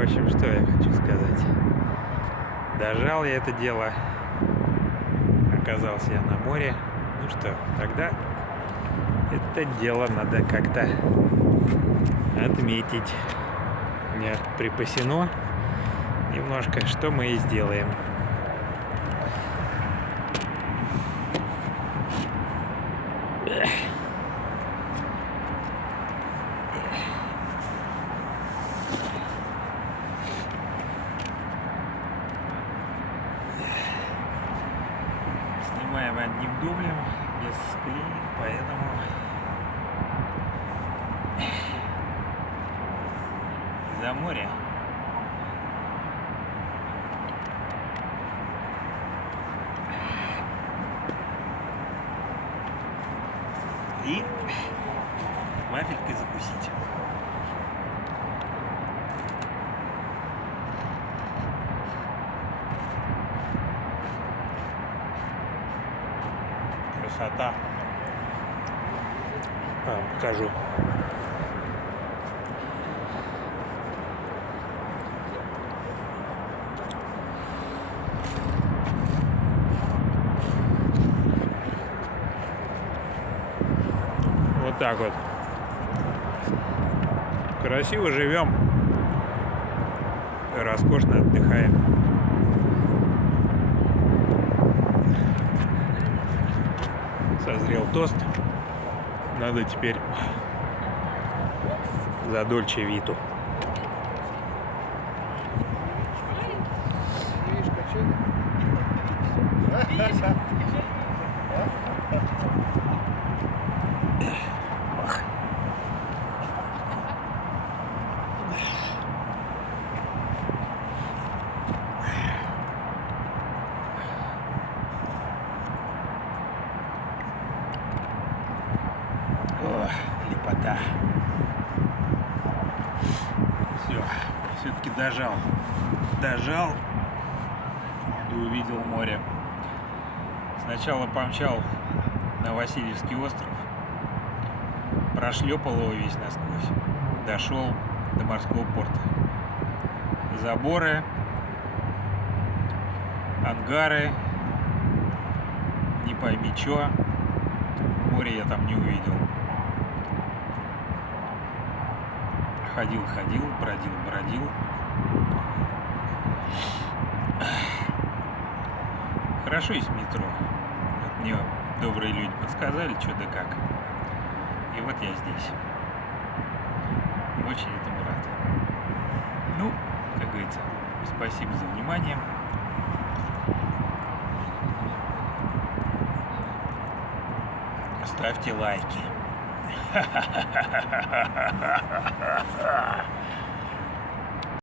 В общем, что я хочу сказать. Дожал я это дело. Оказался я на море. Ну что, тогда это дело надо как-то отметить. У меня припасено немножко, что мы и сделаем. Снимаем одним дублем, без склеек, поэтому за море. И вафелькой закусить. Красота. Покажу. Вот так вот. Красиво живем. Роскошно отдыхаем. Созрел тост. Надо теперь за Дольче Виту. Лепота. Все-таки дожал и увидел море. Сначала помчал на Васильевский остров, прошлепал его весь насквозь, дошел до морского порта. Заборы, ангары, не пойми чё, море я там не увидел. Ходил, бродил. Хорошо есть метро. Вот мне добрые люди подсказали, что да как. И вот я здесь. Очень этому рад. Ну, как говорится, спасибо за внимание. Ставьте лайки.